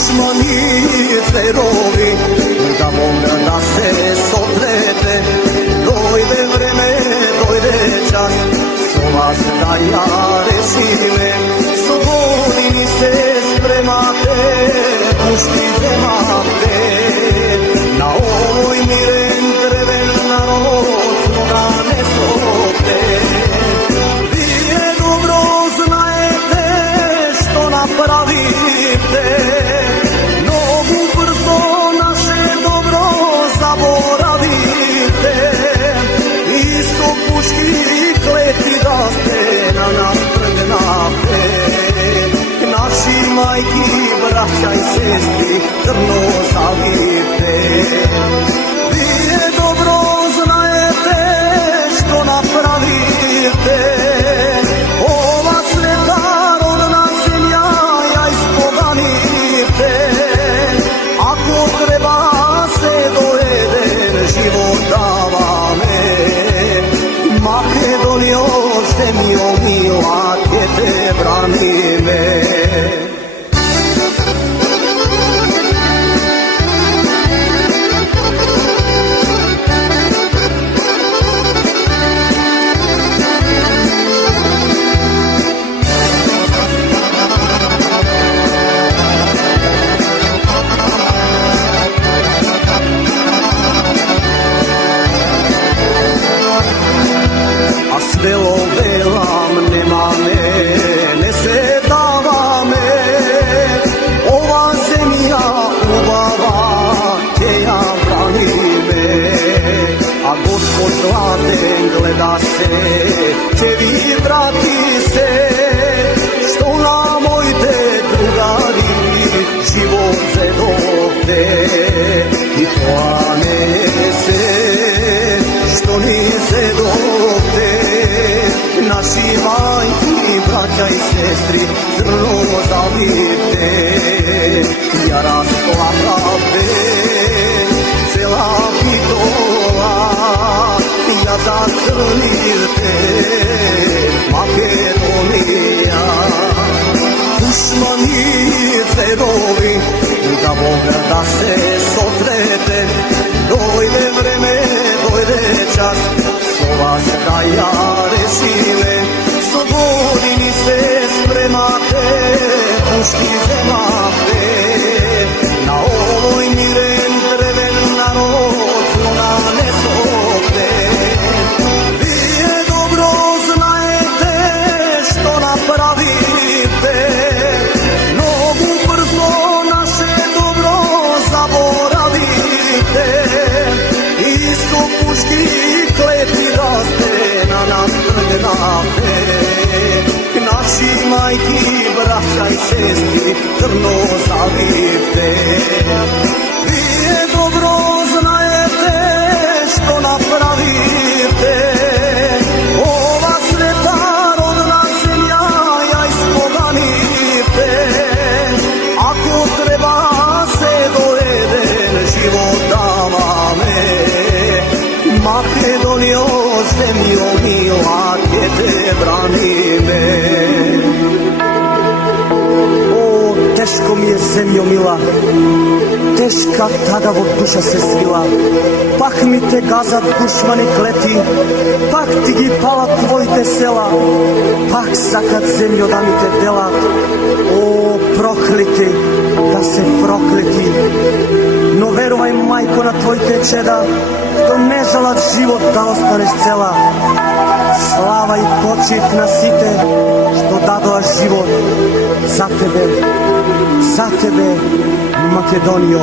Dušmani ferovi, da mogu da se sotrete, dojde vreme, dojde čas, so vas da ja rešime, slobodni se spremate, pušti zemate, na ovoj miren dreven narod, noga ne sote. Vi je dobro znajete što napravite, mnogo brzo naše dobro zaboravite, i su puški kleti da ste na nas pregnate, naši majki, braća i sestri, crno zavite. Vi je dobro znajete što napravite, ova sveta rodna zemlja ja ispoganite, ako treba se dojeden život dava me, Makedonijo, zemljo mila, gdje te brani me. Svelo velam nema me, ne se dava me, ova zemlja ubava, gdje ja brani me, a Gospod zlaten gleda se, će vi vrati se, što namojte drugari, život zedovte, i plane se, što ni zedovte, naši majki, braća i sestri, crno zavite, ja rasplakate, cela pitola, ja zacrnite, Makedonija. Dušmani ferovi, da Boga da se sotrete, dojde vreme, dojde čas, so vas da ja rešime, slobodni se spremate, pušti zemate, na ovoj miren dreven narod, noga ne sote. Vi je dobro znajete što napravite, mnogo brzo naše dobro zaboravite, i su puški kleti da ste na nas pregnate, naši majki, braća i sestri, crno zavite. Vi je dobro znajete što napravite, ova sveta rodna zemlja ja ispoganite, ako treba se dojeden život dava me, Makedonijo, zemljo mila, gdje te brani me. O, teško mi je zemljo mila, teška tadavo duša se svila, pak mi te gazat dušmani kleti, pak ti gi pala tvojte sela, pak zakat zemljo da mi te delat, o, prokliti, da se prokliti. No verovaj majko na tvojte čeda, to ne žalat život da ostaneš cela, slava i počit na site, što dadoa život za tebe, Makedonijo.